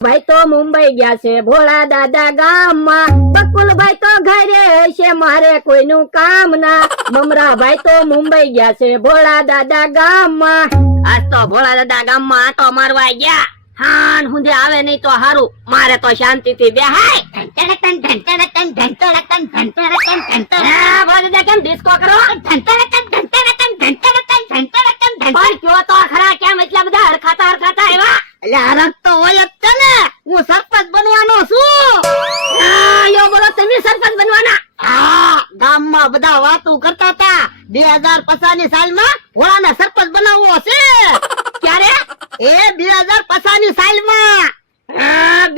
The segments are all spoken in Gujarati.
ભાઈ તો મુંબઈ ગયા છે ભોળા દાદા ગામમાં, બકુલભાઈ તો ઘરે છે મારે કોઈનું કામ ના, મમરાભાઈ તો મુંબઈ ગયા છે ભોળા દાદા ગામમાં. આજ તો ભોળા દાદા ગામમાં આટો મારવા ગયા, હાન હુંદે આવે નહીં તો હારું, મારે તો શાંતિથી બેહાય. ભોળા દાદા કેમ ડિસ્કો કરો? પણ કયો તો ખરા કેમ એટલા બધા હરખાતા હરખાતા આવ્યા? એટલે હરખ તો હોય જ છે ને, હું સરપંચ બનવાનો છું. યો બોલો તમે સરપંચ બનવાના? હા, ગામમાં બધા વાતો કરતા હતા 2050 ની સાલમાં ભોળાને સરપંચ બનાવવો છે. ક્યારે? એ 2050 ની સાલમાં.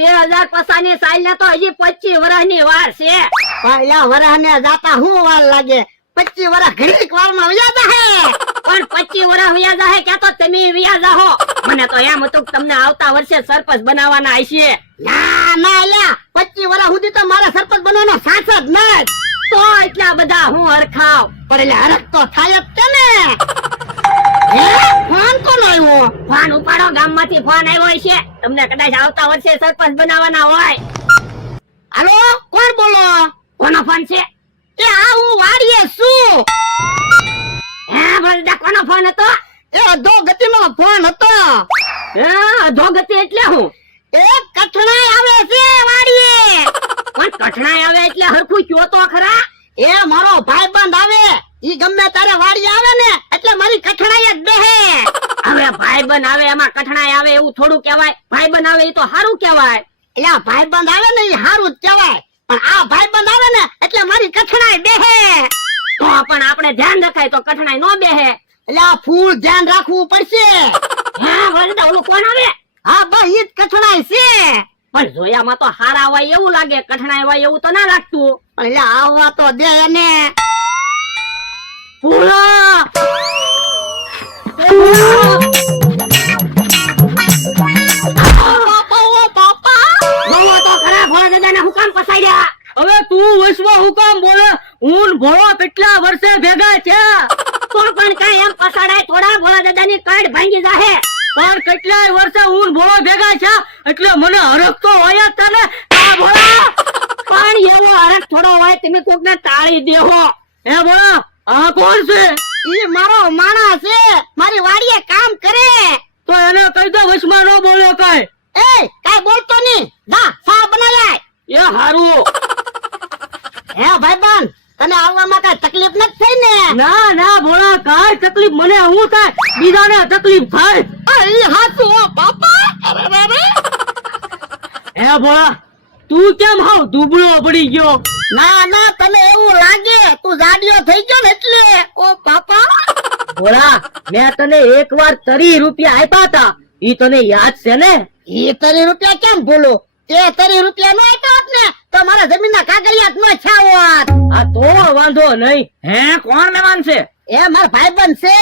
2050 ની સાલ ને તો હજી 25 વર્ષની વાર છે. પહેલા વર્ષને જાતા હું વાર લાગે, 25 વર્ષ ઘડીક વારમાં વયા જાહે. પણ 25 વર્ષ વયા જાહે કે તો તમે વયા જાહો? મને તો એમ હતું કે તમને આવતા વર્ષે સરપંચ બનાવવાના હશે. ના ના લ્યા, 25 વર્ષ સુધી તો મારા સરપંચ બનવાનો સાથ જ નહીં. તો એટલા બધા હું હરખાવ, પણ એટલે હરખ તો થાય જ છે ને. ફોન કોનો આવ્યો? ફોન ઉપાડો, ગામમાંથી ફોન આવ્યો છે, તમને કદાચ આવતા વર્ષે સરપંચ બનાવવાના હોય. હાલો, કોણ બોલો? કોનો ફોન છે? એ આ હું વાડીએ છું. હે બળદા, કોનો ફોન હતો? એ અધોગતિનો ફોન હતો. હે અધોગતિ એટલે હું? એ કઠણાઈ આવે છે વાડીએ. પણ કઠણાઈ આવે એટલે હરખું કયો તો ખરા. એ મારો ભાઈબંધ આવે, ઈ ગમે તારે વાડી આવે ને એટલે મારી કઠણાઈ જ બેહે. હવે ભાઈબંધ આવે એમાં કઠણાઈ આવે એવું થોડું કહેવાય? ભાઈબંધ આવે એ તો સારું કહેવાય. એટલે ભાઈબંધ આવે ને એ સારું જ કહેવાય, પણ આ ભાઈબંધ આવે ને એટલે મારી કઠણાઈ બેહે. તો પણ આપણે ધ્યાન રખાય તો કઠણાઈ નો બેહે. એટલે આ ફૂલ ધ્યાન રાખવું પડશે. હા વરદા, ઓલું કોણ આવે? હા બસ ઈ જ કઠણાઈ છે. પણ જોયામાં તો હારા હોય એવું લાગે, કઠણાઈ હોય એવું તો ના લાગતું. એટલે આવવા તો દે એને. પૂરો હવે તું વસવા હું કામ બોલે? હું ભોળો કેટલા વર્ષે ભેગા છે, તો પણ કઈ એમ પસાડાય થોડા, ભોળા દાદાની કડ ભાંગી જાહે. પણ કેટલાય વર્ષે હું ભોળો ભેગા છે એટલે મને હરખ તો હોય જ તને. આ ભોળા પણ એવો હરખ થોડો હોય, તમે કોકને ટાળી દેહો. હે ભોળા, આ કોણ છે? ઈ મારો માણસ છે, મારી વાડીએ કામ કરે. તો એને કહી દો વસમાં ન બોલે કઈ. એ કઈ બોલતો નહીં, જા સા બનાય. એ હારું. હે ભાઈબંધ, તને આવવામાં કઈ તકલીફ નથી થઈ ને? ના ના ભોળા, કાઈ તકલીફ મને હું થાય, બીજાને તકલીફ થાય. ઈ હાચું હો બાપા. અરે અરે હે ભોળા, તું કેમ હાવ દુબળો પડી ગયો? ના ના, તને એવું લાગે તું જાડિયો થઈ ગયો ને એટલે. ઓ બાપા. ભોળા, મેં તને એકવાર 30 રૂપિયા આપ્યા હતા, ઈ તને યાદ છે ને? ઈ 30 રૂપિયા કેમ ભૂલો? તે 30 રૂપિયા નો આપ્યા હોત ને તો મારા જમીનના કાગળિયા નો છાવત. આ તો વાંધો નહીં. હે કોણ મહેમાન છે? એ મારા ભાઈબંધ છે.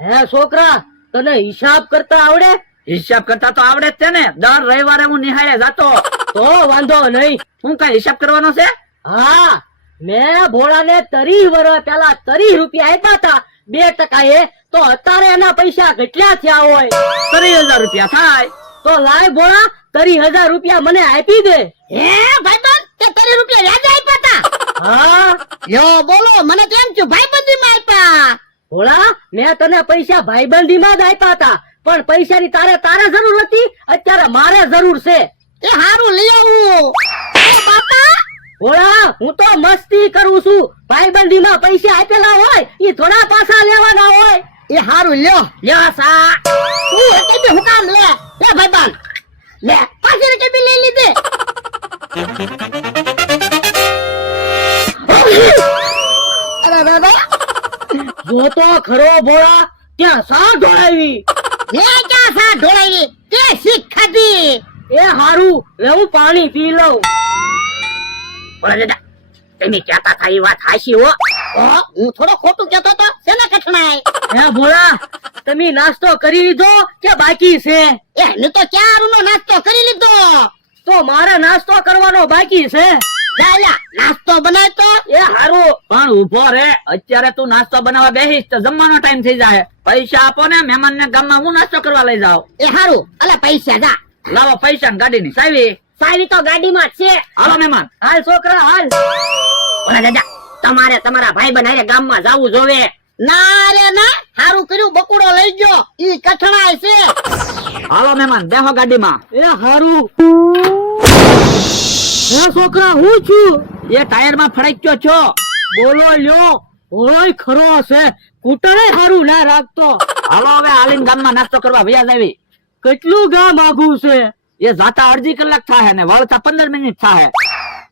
હે છોકરા, તને હિસાબ કરતા આવડે? હિસાબ કરતા તો આવડે જ છે ને, દર રવિવારે હું નિહાળે જાતો. તો વાંધો નહીં. હું કઈ હિસાબ કરવાનો છે? હા, મેં ભોળાને 30 વર્ષ પહેલા 30 રૂપિયા આપ્યા હતા 2% એ, તો અત્યારે એના પૈસા કેટલા થયા હોય? 30,000 રૂપિયા થાય. તો લાય ભોળા, 30,000 રૂપિયા મને આપી દે. હે ભાઈબંધ, તે 30 રૂપિયા વ્યાજે આપ્યા હતા? હા. યો બોલો, મને કેમ છું ભાઈબંધીમાં આપ્યા? ભોળા, મેં તને પૈસા ભાઈબંધીમાં જ આપ્યા હતા, પણ પૈસાની તારે જરૂર હતી, અત્યારે મારે જરૂર છે. એ હારું લઈ આવું. એ બાપા. ભોળા, હું તો મસ્તી કરું છું, ભાઈબંધીમાં પૈસા આપેલા હોય એ થોડા પાછા લેવાના હોય. એ હારું લ્યો લ્યો સા. તું એટલે બે હુકામ લે ભાઈબંધ લે, 5 રૂપિયા બી લઈ લીધે. અરે અરે જો તો ખરો ભોળા, ત્યાં સા ઢોળાવી. મેં ક્યાં સા ઢોળાવી, તે શીખ ખાધી. એ હારું, લે હું પાણી પી લઉં. ભોળા દાદા, તમે કહેતા હતા એ વાત હાચી હો. હું થોડો ખોટું કહેતો હતો, શેને કઠણાઈ? હે ભોળા, તમે નાસ્તો કરી લીધો કે બાકી છે? એને તો ક્યારનો નાસ્તો કરી લીધો. તો મારે નાસ્તો કરવાનો બાકી છે. જા નાસ્તો બનાય તો. એ હારું, પણ ઉભો રે, અત્યારે તું નાસ્તો બનાવવા બેહીશ તો જમવાનો ટાઈમ થઈ જાય. પૈસા આપો ને, મહેમાન ને ગામમાં હું નાસ્તો કરવા લઈ જાઉં. એ હારું, અલા પૈસા જા. લાવો પૈસા ને ગાડીની સાવી. સાવી તો ગાડીમાં જ છે. હાલો મહેમાન. હાલ છોકરા હાલ. ઓલા દાદા તમારે તમારા ભાઈ બનારે ગામમાં જાવું જોવે. ના રે ના, સારું કર્યું બકુડો લઈ ગયો. ઈ કઠણાય છે. હાલો મહેમાન બેહો ગાડીમાં. એ હારું. એ છોકરા હું છું. એ ટાયર માં ફડાઈ ગયો છો. બોલો લ્યો. ઓય ખરો છે. કૂટરે હારું ના રાખતો. હાલો હવે હાલીને ગામમાં નાસ્તો કરવા વ્યાજ આવી. કેટલું ગામ આઘું છે. એ જાતા અડધી કલાક થાય ને વળતા 15 મિનિટ થાય.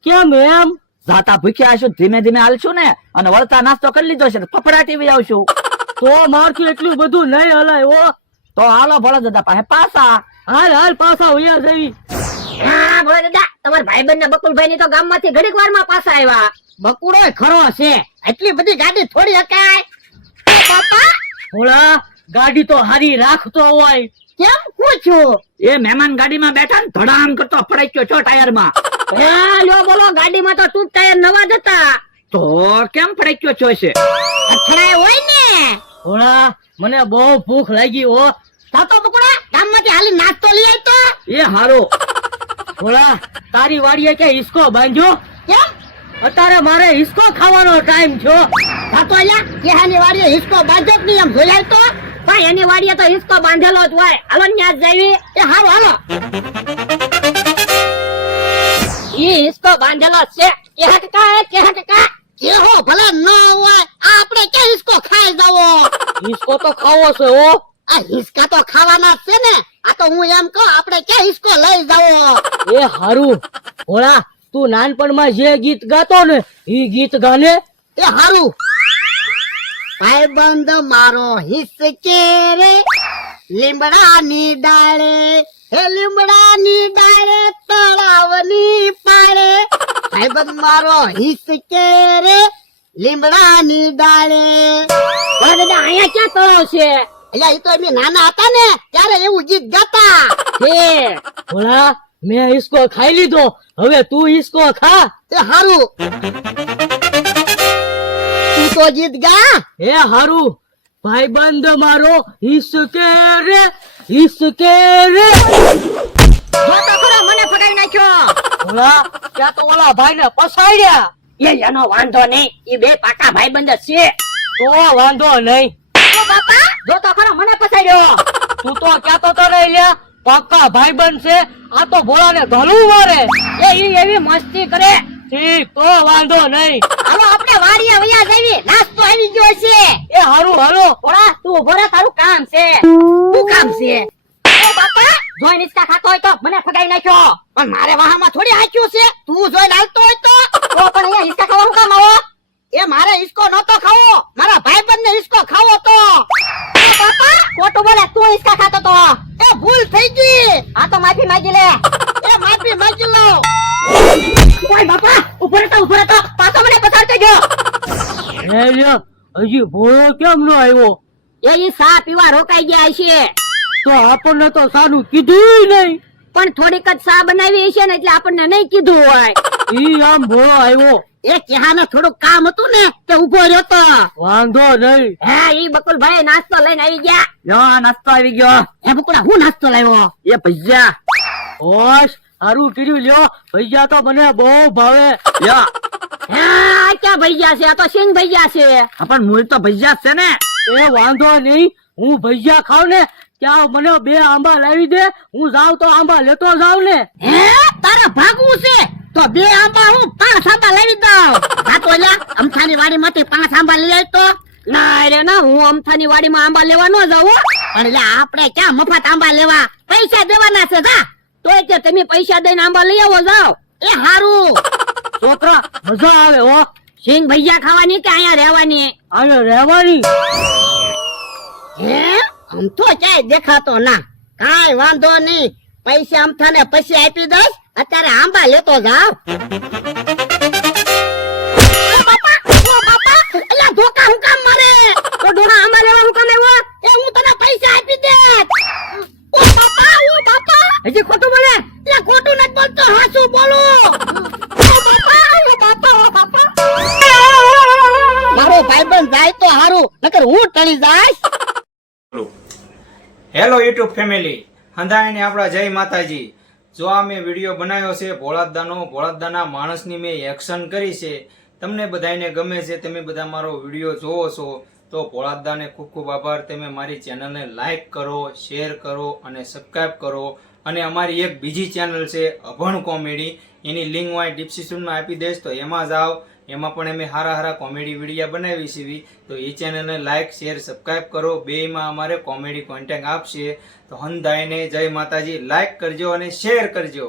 કેમ એમ? જાતા ભૂખ્યા હશું ધીમે ધીમે હાલશું ને અને વળતા નાસ્તો કરી લીધો છે ફફડાટી બી આવશું. તો મારથી એટલું બધું નહીં હલાય હો. તો હાલો ભોળા દાદા પાસે પાછા. હાલ હાલ પાછા વયા જવી. હા ભોળા દાદા તમારા ભાઈબંધ ને બકુલભાઈ ની તો ગામમાંથી ઘડીક વારમાં પાછા આવ્યા. બકુડો ખરો છે. એટલી બધી ગાડી થોડી હકાય. બાપા ભોળા ગાડી તો હારી રાખતો હોય. કેમ પૂછું? એ મહેમાન ગાડીમાં બેઠા ને ધડામ કરતો ફડાઈ ગયો છો ટાયર માં. લ્યો બોલો ગાડીમાં તો ટૂંક ટાયર નવા જ હતા. તો કેમ ફડાઈ ગયો છો છે? અથડાય હોય ને. ભોળા મને બહુ ભૂખ લાગી હો. સાતો બકુડા ગામમાંથી હાલી નાસ્તો લઈ આય તો. એ હારો. ભોળા તારી વાડીએ કે હિસકો બાંધ્યો? કેમ? અત્યારે મારે હિસકો ખાવાનો ટાઈમ થયો. સાતો અલ્યા કેહાની વાડીએ હિસકો બાંધ્યો જ નહીં એમ જોયાય તો. ભાઈ એની વાડીએ તો હિસકો બાંધેલો જ હોય. હાલો ન્યા જ જાવી. એ હાલો હાલો. ઈ હિસકો બાંધેલો છે. કે હો ભલે ન હોય આપણે કે હિસકો ખાઈ જાવો. હિસકો તો ખાવો છે હો. આ હિસકા તો ખાવાના છે ને. આ તો હું એમ કહું આપણે કે હિસકો લઈ જાવો. એ હારું. ઓલા તું નાનપણમાં જે ગીત ગાતો ને ઈ ગીત ગાને. એ હારું. ભાઈબંધ મારો હિસકે રે લીમડાની ડાળે, હે લીમડાની ડાળે તળાવની પાળે. ભાઈબંધ મારો હિસકે રે લીમડાની ડાળે. દાદા અહીંયા ક્યાં તળાવ છે? એટલે એ તો અમે નાના હતા ને ત્યારે એવું ગીત ગાતા. ભોળા મેં હિસકો ખાઈ લીધો, હવે તું હિસકો ખા. એ હારું. તું તો ગીત ગા. એ હારું. ભાઈબંધ મારો હિસકે રે હિસકે રે. જો તો ખરો મને ફગાઈ નાખ્યો. ભોળા ક્યાં તો ઓલા ભાઈ ને પસાડ્યા. એનો વાંધો નહીં, એ બે પાકા ભાઈબંધ છે. તો વાંધો નહીં. બાપા જો તો ખરો મને પસાડ્યો. તું તો ક્યાં તો નહીં લ્યા પાકા ભાઈબંધ છે. આ તો ભોળા ને ધલું મારે. એ ઈ એવી મસ્તી કરે. ઠીક તો વાંધો નહીં. હાલો આપણે વાડીએ વયા જઈએ, નાસ્તો આવી ગયો છે. એ હારું હાલો. ભોળા તું ઉભો રહે, તારું કામ છે. શું કામ છે? ઓ બાપા જોઈ નિસ્કા ખાતો હોય તો મને ફગાઈ નાખ્યો. પણ મારે વાહામાં થોડી હાચ્યું છે. તું જોઈ હાલતો હોય તો પણ અહીંયા હિસકા ખાવા હું કામ આવો? એ મારે હિસકો નતો ખાવો, મારા ભાઈબંધ ને હિસકો ખાવો તો. બાપા ખોટું બોલે, તું હિસકા ખાતો તો. એ ભૂલ થઈ ગઈ. આ તો માફી માંગી લે. એ માફી માંગી લો. ઓય બાપા ઉભો રહેતો પાછો મને પસાડતો ગયો. એ લ્યો હજી ભોળો કેમ ન આવ્યો? એ ઈ સા પીવા રોકાઈ ગયા છે. તો આપણને તો સાનું કીધું નહીં. પણ થોડીક જ સા બનાવી છે ને એટલે આપણને નહીં કીધું હોય. ઈ આમ ભોળો આવ્યો. એ ક્યાંને થોડું કામ હતું ને તે ઉભો રહ્યો તો. વાંધો નહીં. હે ઈ બકુલભાઈ નાસ્તો લઈને આવી ગયા. યો નાસ્તો આવી ગયો. હે બકુલા હું નાસ્તો લાવ્યો? એ ભજીયા. ઓશ હારું કર્યું લ્યો. ભજીયા તો મને બહુ ભાવે. યો હા ક્યાં ભજીયા છે? આ તો સિંગ ભજીયા છે. પણ મૂળ તો ભજીયા છે ને. એ વાંધો નહીં, હું ભજીયા ખાવ ને ત્યાં મને 2 આંબા લાવી દે. હું જાઉં તો આંબા લેતો જાવ ને. હે તારા ભાગવું છે તો 2 આંબા હું 5 આંબા લાવી દઉં. આ તો લ્યા અમથાની વાડીમાંથી 5 આંબા લઈ આય તો. ના રે ના, હું અમથાની વાડીમાં આંબા લેવા ન જાઉં. પણ લ્યા આપણે ક્યાં મફત આંબા લેવા, પૈસા દેવાના છે. જા તોય કે તમે પૈસા દઈને આંબા લઈ આવો જાવ. એ હારું. છોકરા મજા આવે હો. સિંગ ભજીયા ખાવાની કે અહીંયા રહેવાની? અહીંયા રહેવાની. હે આમ તો ક્યાંય દેખાતો ના. કાઈ વાંધો નહીં, પૈસા અમથાને પછી આપી દઈશ. અત્યારે આંબા લેતો જાવ. ધોકા હું કામ મારે? તો ડોહા આંબા લેવા હું કામ આવ્યો? એ હું તને પૈસા આપી દે. ઓ બાપા હજી ખોટું બોલે? એ ખોટું નથી બોલતો, હાચું બોલું. મારો ભાઈબંધ જાય તો હારું, નકર હું ટળી જાય. હેલો યુટ્યુબ ફેમિલી, હંધાઈને આપણા જય માતાજી. જો આ મેં વિડીયો બનાવ્યો છે ભોળાદાના માણસની મેં એક્શન કરી છે, તમને બધાને ગમે છે, તમે બધા મારો વિડીયો જોવો છો, તો ભોળાદાને ખૂબ ખૂબ આભાર. તમે મારી ચેનલને લાઈક કરો, શેર કરો અને સબસ્ક્રાઈબ કરો. અને અમારી એક બીજી ચેનલ છે અભણ કોમેડી, એની લિંક હું અહીં ડિસ્ક્રિપ્શનમાં આપી દઈશ, તો એમાં જાઓ. એમાં પણ અમે હારા કોમેડી વિડીયો બનાવી છીએ, તો એ ચેનલને લાઈક શેર સબસ્ક્રાઈબ કરો. બેયમાં અમારે કોમેડી કોન્ટેન્ટ આપશે. તો હંધાઈને જય માતાજી. લાઈક કરજો અને શેર કરજો.